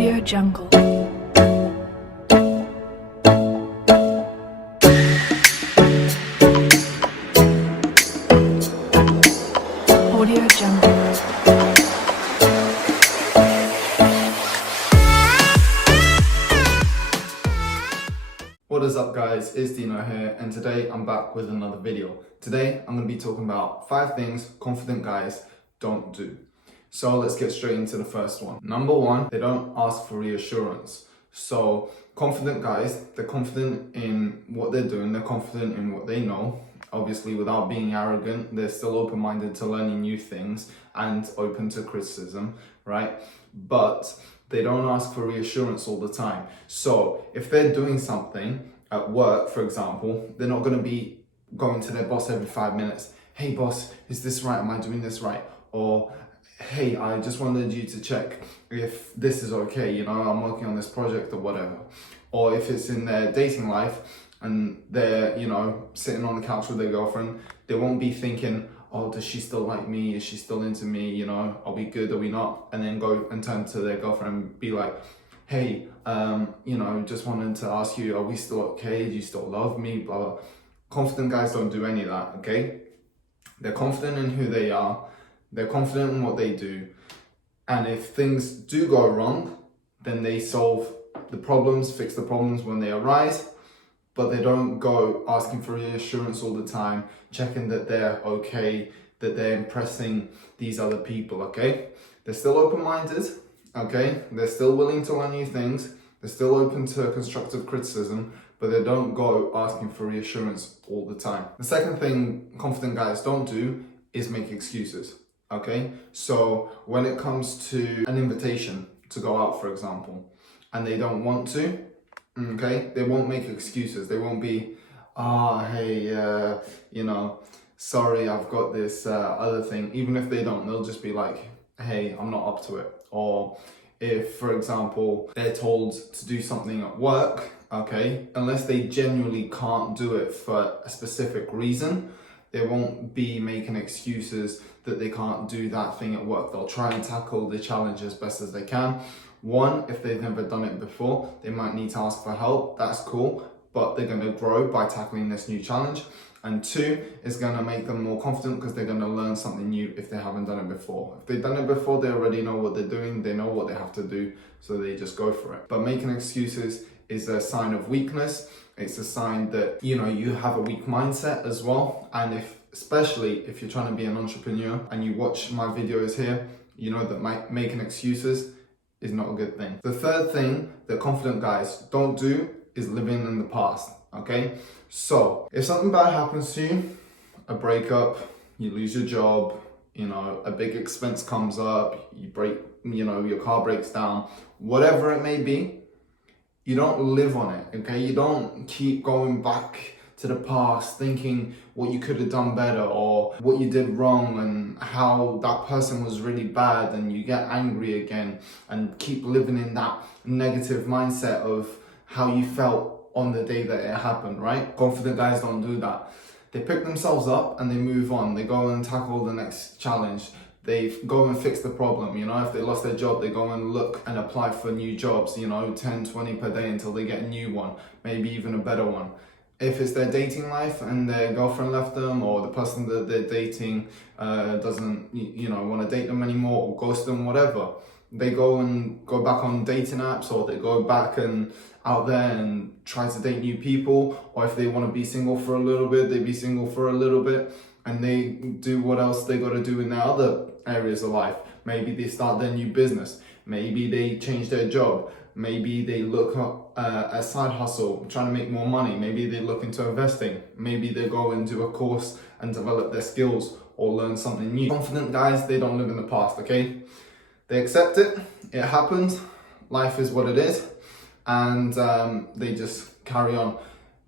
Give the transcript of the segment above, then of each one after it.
Audio Jungle. Audio Jungle. What is up guys, it's Dino here and today I'm back with another video. Today I'm going to be talking about 5 things confident guys don't do. So let's get straight into the first one. Number 1, they don't ask for reassurance. So confident guys, they're confident in what they're doing, they're confident in what they know. Obviously without being arrogant, they're still open-minded to learning new things and open to criticism, right? But they don't ask for reassurance all the time. So if they're doing something at work, for example, they're not going to be going to their boss every 5 minutes. Hey boss, is this right? Am I doing this right? Or hey, I just wanted you to check if this is okay, you know, I'm working on this project or whatever. Or if it's in their dating life and they're, you know, sitting on the couch with their girlfriend, they won't be thinking, oh, does she still like me? Is she still into me? You know, are we good? Are we not? And then go and turn to their girlfriend and be like, hey, you know, just wanted to ask you, are we still okay? Do you still love me? Blah, blah. Confident guys don't do any of that, okay? They're confident in who they are. They're confident in what they do. And if things do go wrong, then they solve the problems, fix the problems when they arise. But they don't go asking for reassurance all the time, checking that they're okay, that they're impressing these other people, okay? They're still open-minded, okay? They're still willing to learn new things. They're still open to constructive criticism, but they don't go asking for reassurance all the time. The second thing confident guys don't do is make excuses, okay? So when it comes to an invitation to go out, for example, and they don't want to, okay, they won't make excuses. They won't be, hey, you know, sorry, I've got this other thing. Even if they don't, they'll just be like, hey, I'm not up to it. Or if, for example, they're told to do something at work, okay, unless they genuinely can't do it for a specific reason, they won't be making excuses that they can't do that thing at work. They'll try and tackle the challenge as best as they can. 1, if they've never done it before, they might need to ask for help. That's cool, but they're going to grow by tackling this new challenge. And 2, it's going to make them more confident because they're going to learn something new if they haven't done it before. If they've done it before, they already know what they're doing. They know what they have to do, so they just go for it. But making excuses is a sign of weakness. It's a sign that, you know, you have a weak mindset as well. And especially if you're trying to be an entrepreneur and you watch my videos here, you know that making excuses is not a good thing. The third thing that confident guys don't do is living in the past, okay? So if something bad happens to you, a breakup, you lose your job, you know, a big expense comes up, you know, your car breaks down, whatever it may be, you don't live on it, okay? You don't keep going back to the past thinking what you could have done better or what you did wrong and how that person was really bad, and you get angry again and keep living in that negative mindset of how you felt on the day that it happened, right? Confident guys don't do that. They pick themselves up and they move on. They go and tackle the next challenge. They go and fix the problem, you know, if they lost their job, they go and look and apply for new jobs, you know, 10, 20 per day until they get a new one, maybe even a better one. If it's their dating life and their girlfriend left them, or the person that they're dating doesn't, you know, want to date them anymore or ghost them, whatever, they go back on dating apps, or they go back and out there and try to date new people. Or if they want to be single for a little bit, they be single for a little bit, and they do what else they got to do in their other areas of life. Maybe they start their new business. Maybe they change their job. Maybe they look up a side hustle, trying to make more money. Maybe they look into investing. Maybe they go and do a course and develop their skills or learn something new. Confident guys, they don't live in the past, okay? They accept it. It happens. Life is what it is. And they just carry on.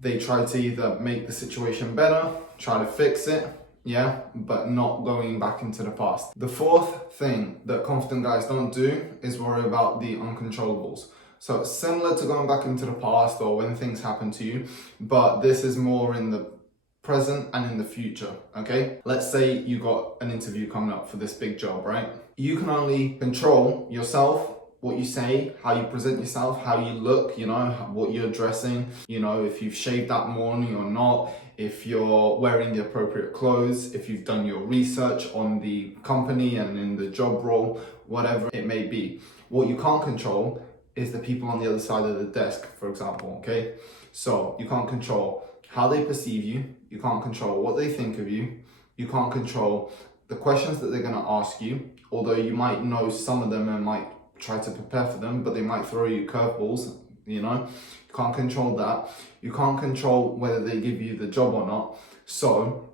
They try to either make the situation better, try to fix it, yeah, but not going back into the past. The fourth thing that confident guys don't do is worry about the uncontrollables. So it's similar to going back into the past or when things happen to you, but this is more in the present and in the future, okay? Let's say you got an interview coming up for this big job, right? You can only control yourself what you say, how you present yourself, how you look, you know, what you're dressing, you know, if you've shaved that morning or not, if you're wearing the appropriate clothes, if you've done your research on the company and in the job role, whatever it may be. What you can't control is the people on the other side of the desk, for example, okay? So you can't control how they perceive you, you can't control what they think of you, you can't control the questions that they're gonna ask you, although you might know some of them and might try to prepare for them, but they might throw you curveballs, you know? You can't control that. You can't control whether they give you the job or not. So,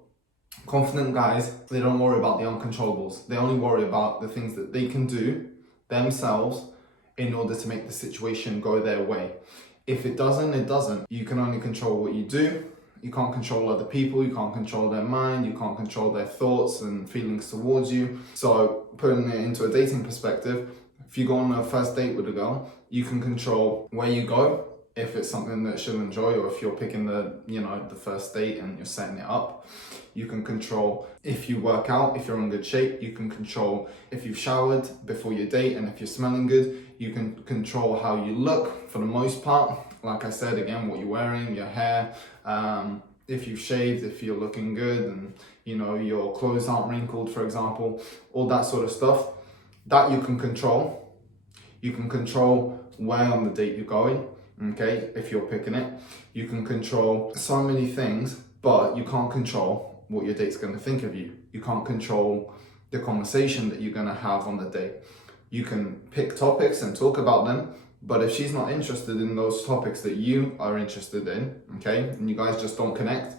confident guys, they don't worry about the uncontrollables. They only worry about the things that they can do themselves in order to make the situation go their way. If it doesn't, it doesn't. You can only control what you do. You can't control other people, you can't control their mind, you can't control their thoughts and feelings towards you. So putting it into a dating perspective, if you go on a first date with a girl, you can control where you go, if it's something that she'll enjoy, or if you're picking the first date and you're setting it up. You can control if you work out, if you're in good shape. You can control if you've showered before your date and if you're smelling good. You can control how you look for the most part. Like I said, again, what you're wearing, your hair, if you've shaved, if you're looking good and, you know, your clothes aren't wrinkled, for example, all that sort of stuff, that you can control. You can control where on the date you're going, okay, if you're picking it. You can control so many things, but you can't control what your date's going to think of you. You can't control the conversation that you're going to have on the date. You can pick topics and talk about them, but if she's not interested in those topics that you are interested in, okay, and you guys just don't connect,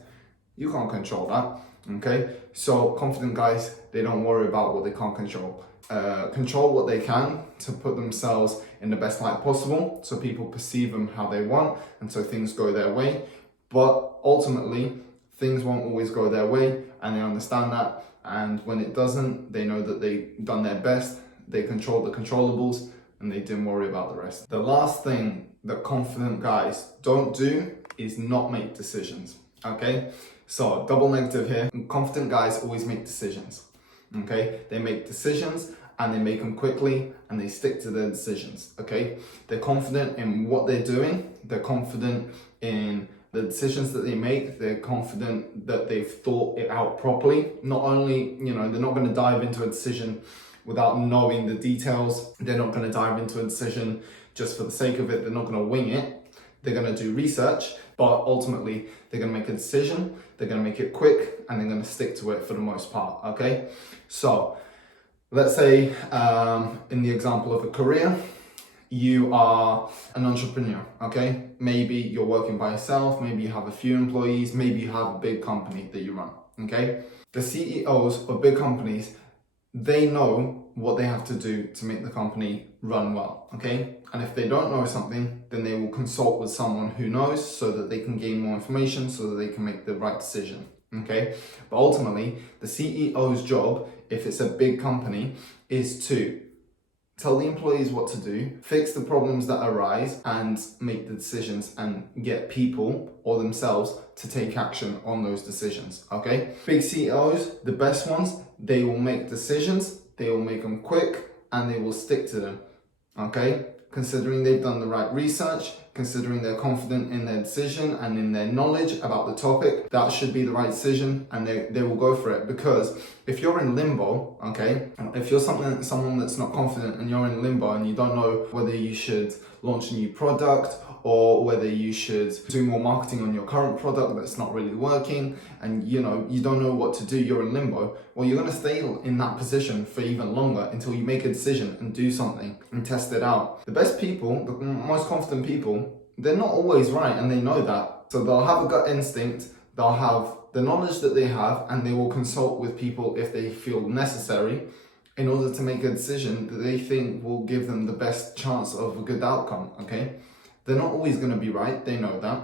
you can't control that, okay? So confident guys, they don't worry about what they can't control. Control what they can to put themselves in the best light possible so people perceive them how they want and so things go their way. But ultimately, things won't always go their way and they understand that. And when it doesn't, they know that they've done their best, they control the controllables, and they didn't worry about the rest. The last thing that confident guys don't do is not make decisions, okay? So double negative here. Confident guys always make decisions, okay? They make decisions and they make them quickly and they stick to their decisions, okay? They're confident in what they're doing. They're confident in the decisions that they make. They're confident that they've thought it out properly. Not only, you know, they're not going to dive into a decision without knowing the details. They're not going to dive into a decision just for the sake of it. They're not going to wing it. They're going to do research, but ultimately they're going to make a decision. They're going to make it quick and they're going to stick to it for the most part, okay? So let's say in the example of a career, you are an entrepreneur, okay? Maybe you're working by yourself, maybe you have a few employees, maybe you have a big company that you run, okay? The CEOs of big companies, they know what they have to do to make the company run well, okay? And if they don't know something, then they will consult with someone who knows so that they can gain more information so that they can make the right decision, okay? But ultimately, the CEO's job, if it's a big company, is to tell the employees what to do, fix the problems that arise, and make the decisions and get people or themselves to take action on those decisions, okay? Big CEOs, the best ones, they will make decisions, they will make them quick, and they will stick to them, okay? Considering they've done the right research, considering they're confident in their decision and in their knowledge about the topic, that should be the right decision and they will go for it. Because if you're in limbo, okay, if you're someone that's not confident and you're in limbo and you don't know whether you should launch a new product or whether you should do more marketing on your current product that's not really working, and you don't know what to do, you're in limbo, well, you're going to stay in that position for even longer until you make a decision and do something and test it out. The best people, the most confident people, they're not always right and they know that. So they'll have a gut instinct, they'll have the knowledge that they have, and they will consult with people if they feel necessary in order to make a decision that they think will give them the best chance of a good outcome, okay? They're not always going to be right, they know that,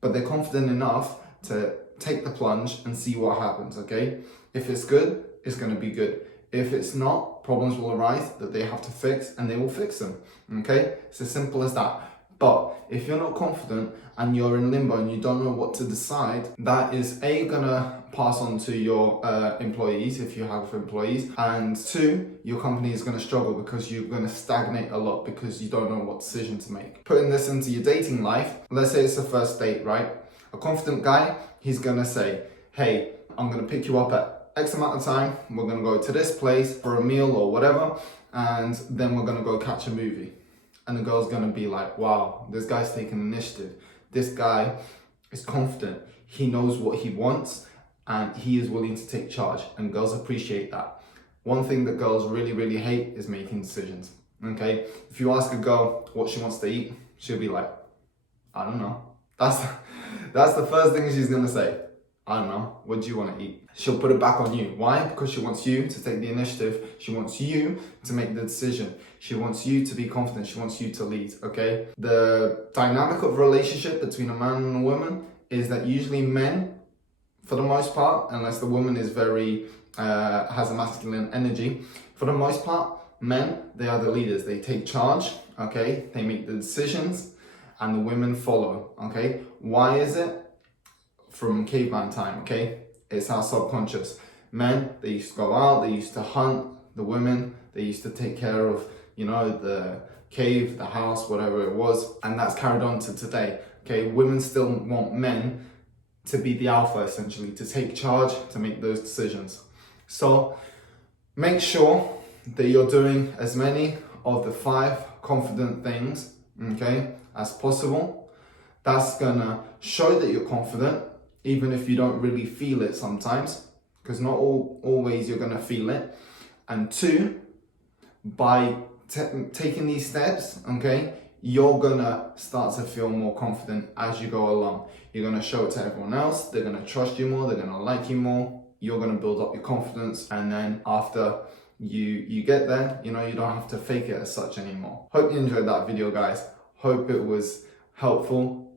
but they're confident enough to take the plunge and see what happens, okay? If it's good, it's going to be good. If it's not, problems will arise that they have to fix and they will fix them, okay? It's as simple as that. But if you're not confident and you're in limbo and you don't know what to decide, that is A, gonna pass on to your employees if you have employees, and two, your company is gonna struggle because you're gonna stagnate a lot because you don't know what decision to make. Putting this into your dating life, let's say it's a first date, right? A confident guy, he's gonna say, hey, I'm gonna pick you up at X amount of time, we're gonna go to this place for a meal or whatever, and then we're gonna go catch a movie. And the girl's gonna be like, wow, this guy's taking initiative. This guy is confident. He knows what he wants and he is willing to take charge. And girls appreciate that. One thing that girls really, really hate is making decisions. Okay? If you ask a girl what she wants to eat, she'll be like, I don't know. That's the first thing she's gonna say. I don't know, what do you want to eat? She'll put it back on you. Why? Because she wants you to take the initiative. She wants you to make the decision. She wants you to be confident. She wants you to lead, okay? The dynamic of a relationship between a man and a woman is that usually men, for the most part, unless the woman is very, has a masculine energy, for the most part, men, they are the leaders. They take charge, okay? They make the decisions and the women follow, okay? Why is it? From caveman time, okay? It's our subconscious. Men, they used to go out, they used to hunt. The women, they used to take care of, you know, the cave, the house, whatever it was. And that's carried on to today, okay? Women still want men to be the alpha, essentially, to take charge, to make those decisions. So make sure that you're doing as many of the 5 confident things, okay, as possible. That's gonna show that you're confident, even if you don't really feel it sometimes, because not always you're gonna feel it. And 2, by taking these steps, okay, you're gonna start to feel more confident as you go along. You're gonna show it to everyone else, they're gonna trust you more, they're gonna like you more, you're gonna build up your confidence, and then after you get there, you know, you don't have to fake it as such anymore. Hope you enjoyed that video, guys. Hope it was helpful.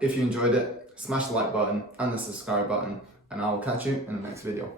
If you enjoyed it, smash the like button and the subscribe button, and I will catch you in the next video.